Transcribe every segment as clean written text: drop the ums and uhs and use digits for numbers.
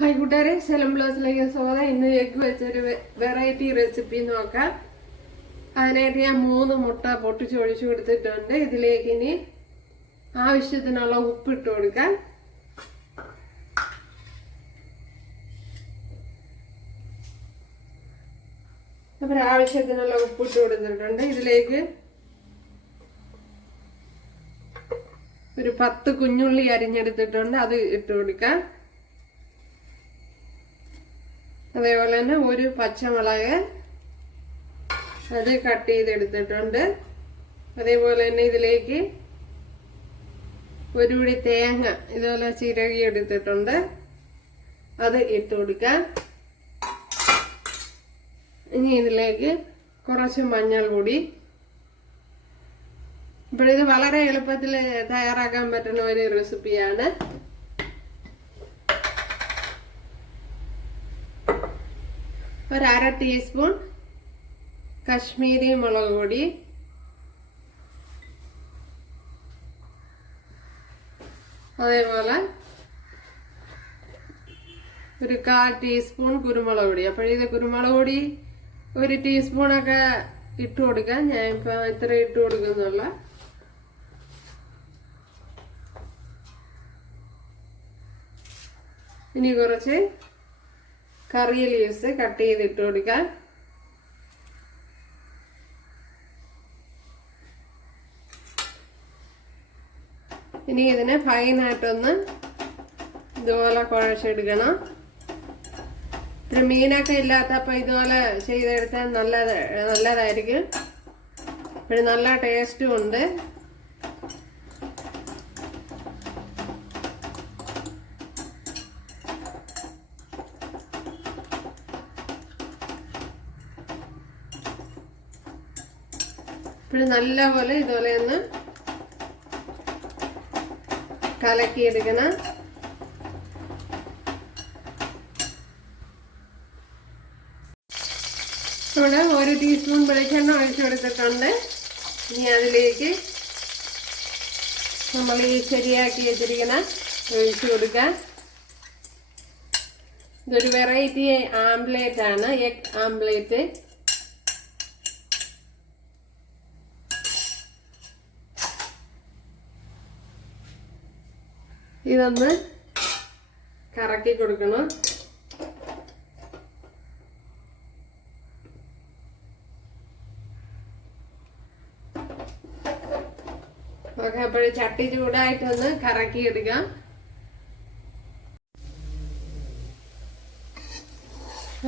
Hi കൂട്ടുകാരെ, സെലം ബ്ലോസിലേക്ക് സ്വാഗതം. ഇന്ന് എഗ് വെച്ചൊരു വെറൈറ്റി റെസിപ്പി നോക്കാം. അതിനായിട്ട് ഞാൻ 3 മുട്ട പൊട്ടിച്ചൊഴിച്ചു കൊടുത്തിട്ടുണ്ട്. ഇതിലേക്ക് ഇനി ആവശ്യത്തിനുള്ള ഉപ്പിട്ട് കൊടുക്കാം. അപ്പോൾ ആവശ്യത്തിനുള്ള ഉപ്പിട്ട് കൊടുത്തിട്ടുണ്ട്. ഇതിലേക്ക് ഒരു 10 കുഞ്ഞുള്ളി അരിഞ്ഞെടുത്തിട്ടുണ്ട്, അത് ഇട്ട് കൊടുക്കാം. അതേപോലെ തന്നെ ഒരു പച്ചമുളക് അത് കട്ട് ചെയ്തെടുത്തിട്ടുണ്ട്. അതേപോലെ തന്നെ ഇതിലേക്ക് ഒരു പിടി തേങ്ങ ഇതുപോലെ ചിരകി എടുത്തിട്ടുണ്ട്, അത് ഇട്ട് കൊടുക്കാം. ഇനി ഇതിലേക്ക് കുറച്ച് മഞ്ഞൾപ്പൊടി. ഇപ്പോഴിത് വളരെ എളുപ്പത്തിൽ തയ്യാറാക്കാൻ പറ്റുന്ന ഒരു റെസിപ്പിയാണ്. ഒരു 1/2 ടീസ്പൂൺ കശ്മീരി മുളക് പൊടി, അതേപോലെ ഒരു 1/4 ടീസ്പൂൺ കുരുമുളക് പൊടി. അപ്പോഴിത് കുരുമുളക് പൊടി 1 ടീസ്പൂണൊക്കെ ഇട്ട് കൊടുക്കാം. ഞാനിപ്പോൾ ഇത്ര ഇട്ട് കൊടുക്കുന്നുള്ള. ഇനി കുറച്ച് കറി ലീവ്സ് കട്ട് ചെയ്തിട്ട് കൊടുക്കാം. ഇനി ഇതിനെ ഫൈനായിട്ടൊന്ന് ഇതുപോലെ കുഴച്ചെടുക്കണം. പിന്നെ മീനൊക്കെ ഇല്ലാത്തപ്പോൾ ഇതുപോലെ ചെയ്തെടുത്താൽ നല്ലതായിരിക്കും. പിന്നെ നല്ല ടേസ്റ്റും ഉണ്ട്. പിന്നെ നല്ലപോലെ ഇതുപോലെ ഒന്ന് കലക്കിയെടുക്കണം. ഇവിടെ 1 ടീസ്പൂൺ വെളിച്ചെണ്ണ ഒഴിച്ചു കൊടുത്തിട്ടുണ്ട്. ഇനി അതിലേക്ക് നമ്മൾ ഈ ശരിയാക്കി വെച്ചിരിക്കുന്ന ഒഴിച്ചു കൊടുക്കാം. ഇതൊരു വെറൈറ്റി ആംപ്ലേറ്റ് ആണ്, എഗ് ആംപ്ലേറ്റ്. ഇതൊന്ന് കറക്കി കൊടുക്കണം. ഓക്കെ, അപ്പോഴും ചട്ടി ചൂടായിട്ടൊന്ന് കറക്കി എടുക്കാം.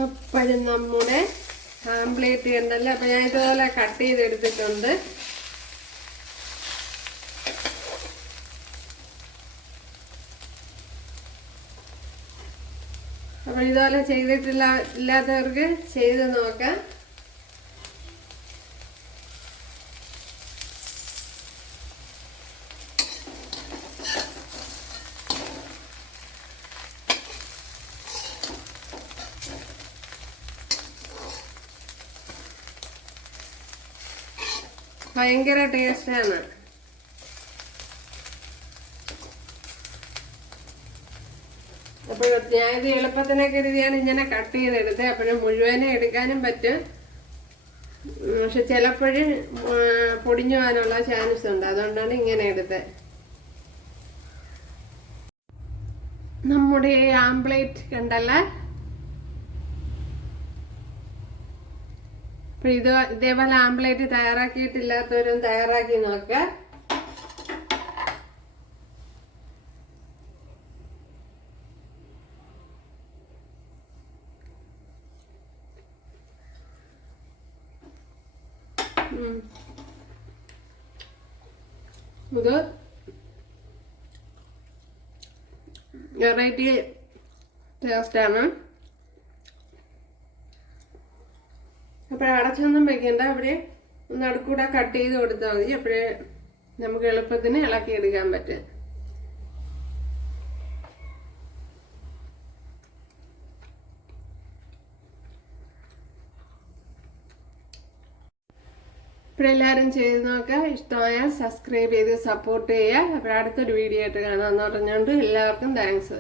അപ്പോഴും നമ്മുടെ ആംപ്ലേറ്റ് ഉണ്ടല്ലോ, അപ്പൊ ഞാൻ ഇതുപോലെ കട്ട് ചെയ്തെടുത്തിട്ടുണ്ട്. അപ്പോൾ ഇതുപോലെ ഇല്ലാത്തവർക്ക് ചെയ്ത് നോക്കാം. ഭയങ്കര ടേസ്റ്റാണ്. അപ്പോൾ ഞാനിത് എളുപ്പത്തിനെ കരുതിയാണ് ഇങ്ങനെ കട്ട് ചെയ്തെടുത്തത്. അപ്പോഴും മുഴുവനെ എടുക്കാനും പറ്റും, പക്ഷെ ചിലപ്പോഴും പൊടിഞ്ഞു പോകാനുള്ള ചാൻസ് ഉണ്ട്. അതുകൊണ്ടാണ് ഇങ്ങനെ എടുത്തത്. നമ്മുടെ ആംപ്ലേറ്റ് കണ്ടല്ലേ. അപ്പൊ ഇതേപോലെ ആംപ്ലേറ്റ് തയ്യാറാക്കിയിട്ടില്ലാത്തവരും തയ്യാറാക്കി നോക്കുക. ഇത് വെറൈറ്റി ടേസ്റ്റാണ്. അപ്പോഴേ അടച്ചൊന്നും വെക്കണ്ട, അവിടെ നടുക്കൂടെ കട്ട് ചെയ്ത് കൊടുത്താൽ മതി. അപ്പോഴേ നമുക്ക് എളുപ്പത്തിന് ഇളക്കിയെടുക്കാൻ പറ്റും. ഇപ്പോഴെല്ലാവരും ചെയ്ത് നോക്കുക. ഇഷ്ടമായാൽ സബ്സ്ക്രൈബ് ചെയ്ത് സപ്പോർട്ട് ചെയ്യുക. അപ്പോൾ അടുത്തൊരു വീഡിയോ ആയിട്ട് കാണാമെന്ന് പറഞ്ഞുകൊണ്ട് എല്ലാവർക്കും താങ്ക്സ്.